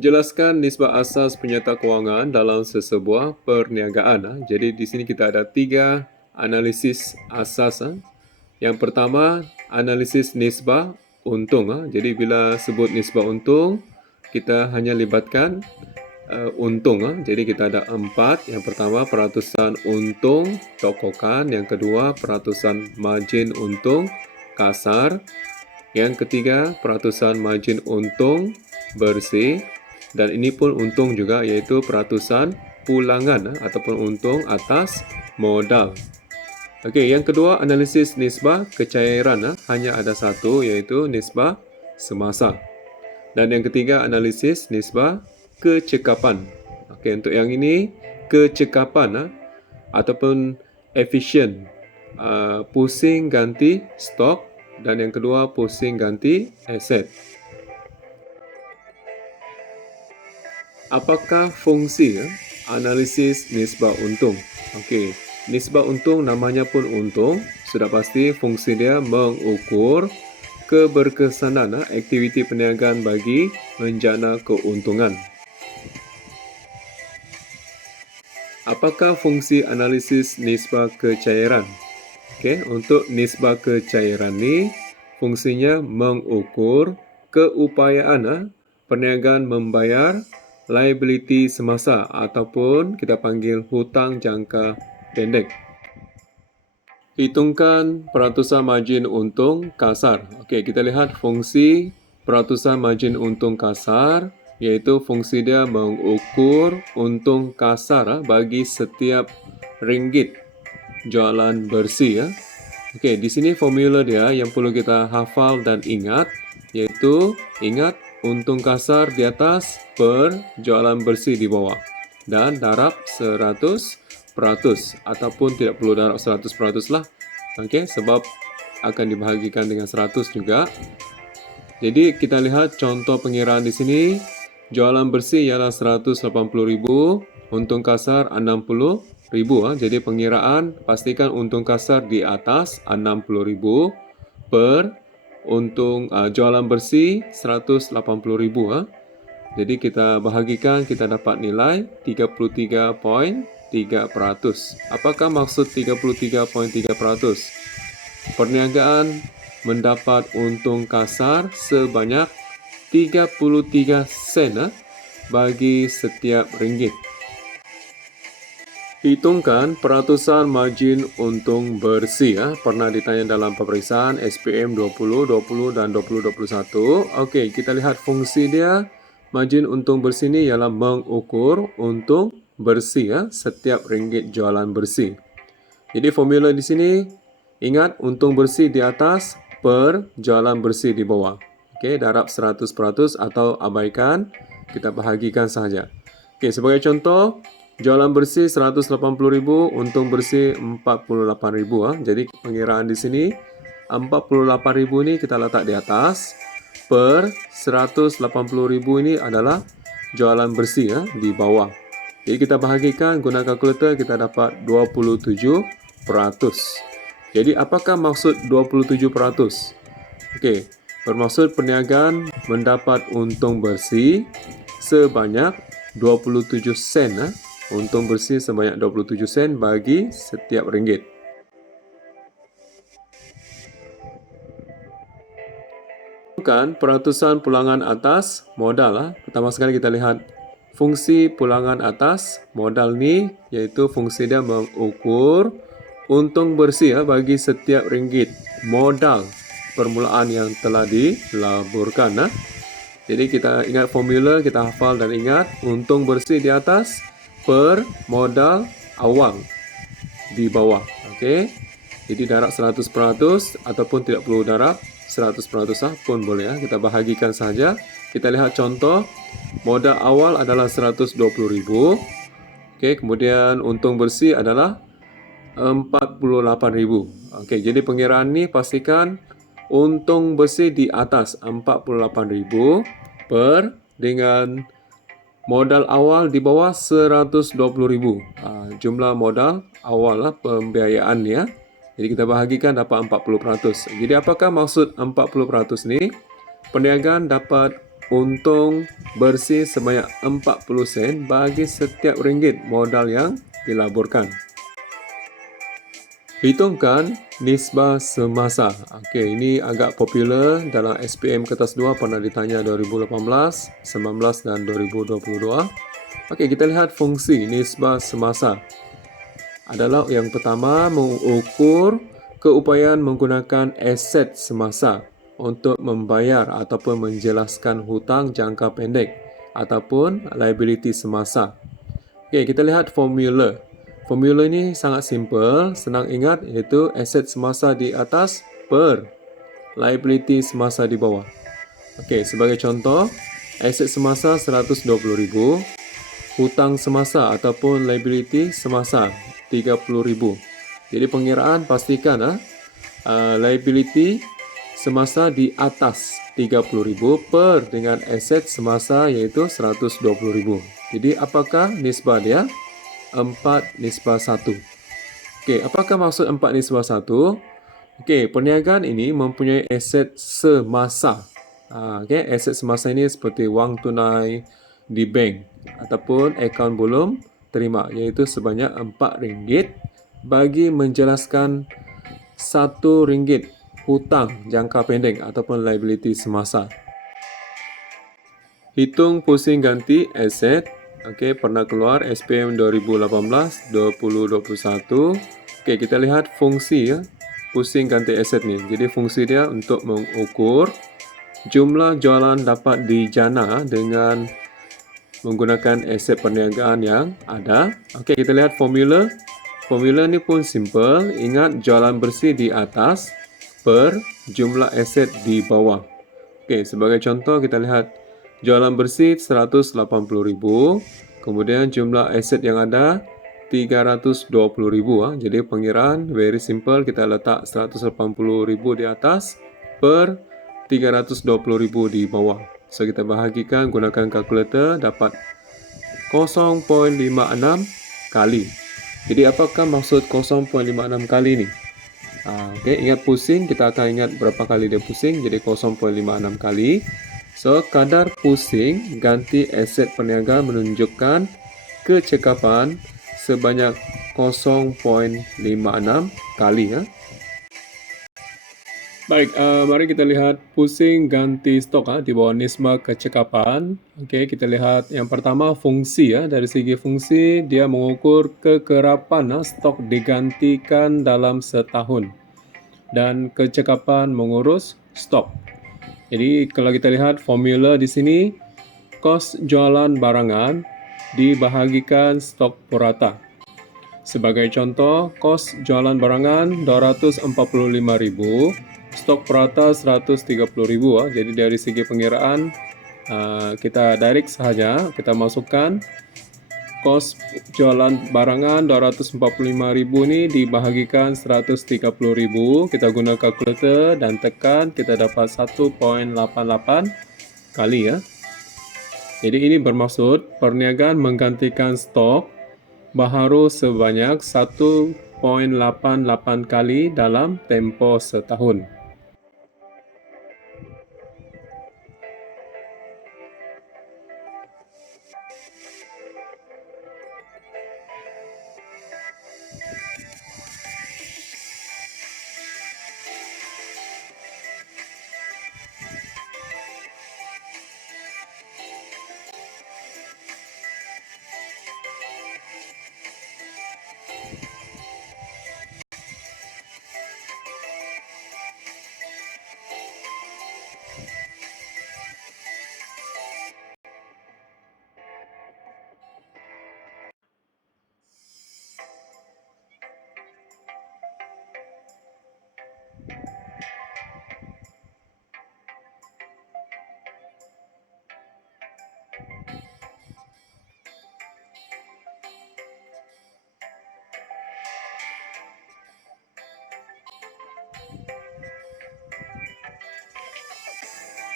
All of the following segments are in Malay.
Jelaskan nisbah asas penyerta kewangan dalam sesebuah perniagaan. Jadi di sini kita ada 3 analisis asas. Yang pertama, analisis nisbah untung. Jadi bila sebut nisbah untung, kita hanya libatkan untung. Jadi kita ada 4. Yang pertama, peratusan untung tokokan. Yang kedua, peratusan margin untung kasar. Yang ketiga, peratusan margin untung bersih. Dan ini pun untung juga, iaitu peratusan pulangan ataupun untung atas modal. Okey, yang kedua, analisis nisbah kecairan. Hanya ada satu, iaitu nisbah semasa. Dan yang ketiga, analisis nisbah kecekapan. Okey, untuk yang ini, kecekapan ataupun efisien. Pusing ganti stok. Dan yang kedua, pusing ganti aset. Apakah fungsi analisis nisbah untung? Okey, nisbah untung namanya pun untung. Sudah pasti fungsi dia mengukur keberkesanan aktiviti perniagaan bagi menjana keuntungan. Apakah fungsi analisis nisbah kecairan? Okey, untuk nisbah kecairan ni fungsinya mengukur keupayaan perniagaan membayar liability semasa ataupun kita panggil hutang jangka pendek. Hitungkan peratusan margin untung kasar. Okey, kita lihat fungsi peratusan margin untung kasar, iaitu fungsi dia mengukur untung kasar bagi setiap ringgit jualan bersih. Okey, di sini formula dia yang perlu kita hafal dan ingat, iaitu ingat untung kasar di atas per jualan bersih di bawah. Dan darab 100% ataupun tidak perlu darab 100% lah. Okey, sebab akan dibahagikan dengan 100 juga. Jadi kita lihat contoh pengiraan di sini. Jualan bersih ialah 180,000, untung kasar 60,000. Jadi pengiraan pastikan untung kasar di atas 60,000 per untung jualan bersih 180,000. Jadi kita bahagikan, kita dapat nilai 33.3%. Apakah maksud 33.3%? Perniagaan mendapat untung kasar sebanyak 33 sen bagi setiap ringgit. Hitungkan peratusan margin untung bersih. Pernah ditanya dalam peperiksaan SPM 20, 20 dan 2021. Okey, kita lihat fungsi dia. Margin untung bersih ni ialah mengukur untung bersih setiap ringgit jualan bersih. Jadi formula di sini, ingat untung bersih di atas per jualan bersih di bawah. Okey, darab 100% atau abaikan, kita bahagikan sahaja. Okey, sebagai contoh, jualan bersih 180,000, untung bersih 48,000. Jadi pengiraan di sini 48,000 ni kita letak di atas, per 180,000 ini adalah jualan bersih di bawah. Jadi kita bahagikan guna kalkulator, kita dapat 27%. Jadi apakah maksud 27%? Okey, bermaksud perniagaan mendapat untung bersih sebanyak 27 sen. Untung bersih sebanyak 27 sen bagi setiap ringgit. Peratusan pulangan atas modal. Pertama sekali kita lihat fungsi pulangan atas modal ni, iaitu fungsi dia mengukur untung bersih bagi setiap ringgit modal permulaan yang telah dilaburkan. Jadi kita ingat formula, kita hafal dan ingat untung bersih di atas per modal awal di bawah. Okey. Jadi darab 100% ataupun tidak perlu darab 100% pun boleh. Kita bahagikan saja. Kita lihat contoh. Modal awal adalah 120,000. Okey, kemudian untung bersih adalah 48,000. Okey, jadi pengiraan ni pastikan untung bersih di atas 48,000 per dengan modal awal di bawah 120,000. Jumlah modal awal pembiayaan ya. Jadi kita bahagikan dapat 40%. Jadi apakah maksud 40% ni? Perniagaan dapat untung bersih sebanyak 40 sen bagi setiap ringgit modal yang dilaburkan. Hitungkan nisbah semasa. Okey, ini agak popular dalam SPM Kertas 2, pernah ditanya 2018, 19 dan 2022. Okey, kita lihat fungsi nisbah semasa. Adalah yang pertama, mengukur keupayaan menggunakan aset semasa untuk membayar ataupun menjelaskan hutang jangka pendek ataupun liability semasa. Okey, kita lihat formula. Formula ini sangat simple, senang ingat, iaitu aset semasa di atas per liability semasa di bawah. Okey, sebagai contoh, aset semasa 120,000, hutang semasa ataupun liability semasa 30,000. Jadi pengiraan pastikan liability semasa di atas 30,000 per dengan aset semasa iaitu 120,000. Jadi apakah nisbah dia? 4:1. Okey, apakah maksud 4:1? Okey, perniagaan ini mempunyai aset semasa. Okey, aset semasa ini seperti wang tunai di bank ataupun akaun belum terima, iaitu sebanyak RM4 bagi menjelaskan RM1 hutang jangka pendek ataupun liability semasa. Hitung pusing ganti aset. Okey, pernah keluar SPM 2018-2021. Okey, kita lihat fungsi pusing ganti aset ni. Jadi fungsi dia untuk mengukur jumlah jualan dapat dijana dengan menggunakan aset perniagaan yang ada. Okey, kita lihat formula. Formula ni pun simple. Ingat jualan bersih di atas per jumlah aset di bawah. Okey, sebagai contoh kita lihat jualan bersih 180,000, kemudian jumlah aset yang ada 320,000. Jadi pengiraan very simple, kita letak 180,000 di atas per 320,000 di bawah. So kita bahagikan gunakan kalkulator, dapat 0.56 kali. Jadi apakah maksud 0.56 kali ni? Okey, ingat pusing, kita akan ingat berapa kali dia pusing, jadi 0.56 kali. So, kadar pusing ganti aset perniagaan menunjukkan kecekapan sebanyak 0.56 kali. Baik, mari kita lihat pusing ganti stok di bawah nisbah kecekapan. Okey, kita lihat yang pertama fungsi. Dari segi fungsi, dia mengukur kekerapan stok digantikan dalam setahun dan kecekapan mengurus stok. Jadi kalau kita lihat formula di sini, kos jualan barangan dibahagikan stok purata. Sebagai contoh, kos jualan barangan 245,000, stok purata 130,000. Jadi dari segi pengiraan, kita direct sahaja, kita masukkan kos jualan barangan 245,000 ni dibahagikan 130,000. Kita guna kalkulator dan tekan, kita dapat 1.88 kali. Jadi ini bermaksud perniagaan menggantikan stok baharu sebanyak 1.88 kali dalam tempoh setahun.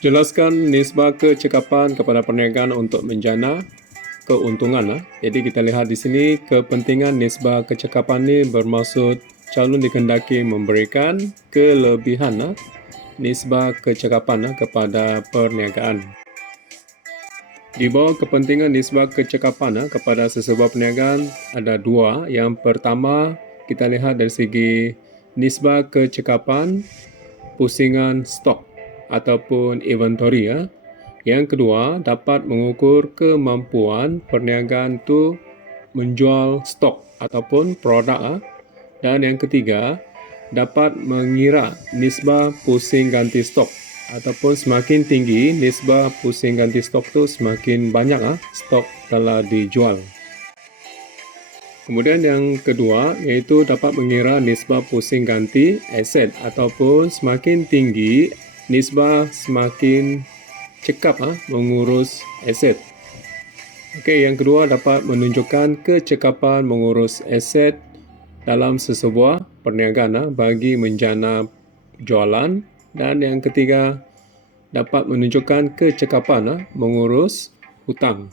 Jelaskan nisbah kecekapan kepada perniagaan untuk menjana keuntungan. Jadi kita lihat di sini kepentingan nisbah kecekapan ini bermaksud calon dikehendaki memberikan kelebihan nisbah kecekapan kepada perniagaan. Di bawah kepentingan nisbah kecekapan kepada sesebuah perniagaan ada dua. Yang pertama, kita lihat dari segi nisbah kecekapan pusingan stok ataupun inventory. Yang kedua, dapat mengukur kemampuan perniagaan itu menjual stok ataupun produk. Dan yang ketiga, dapat mengira nisbah pusing ganti stok ataupun semakin tinggi nisbah pusing ganti stok tu semakin banyak stok telah dijual. Kemudian yang kedua iaitu dapat mengira nisbah pusing ganti aset ataupun semakin tinggi nisbah semakin cekap mengurus aset. Okey, yang kedua dapat menunjukkan kecekapan mengurus aset dalam sesebuah perniagaan bagi menjana jualan. Dan yang ketiga, dapat menunjukkan kecekapan mengurus hutang.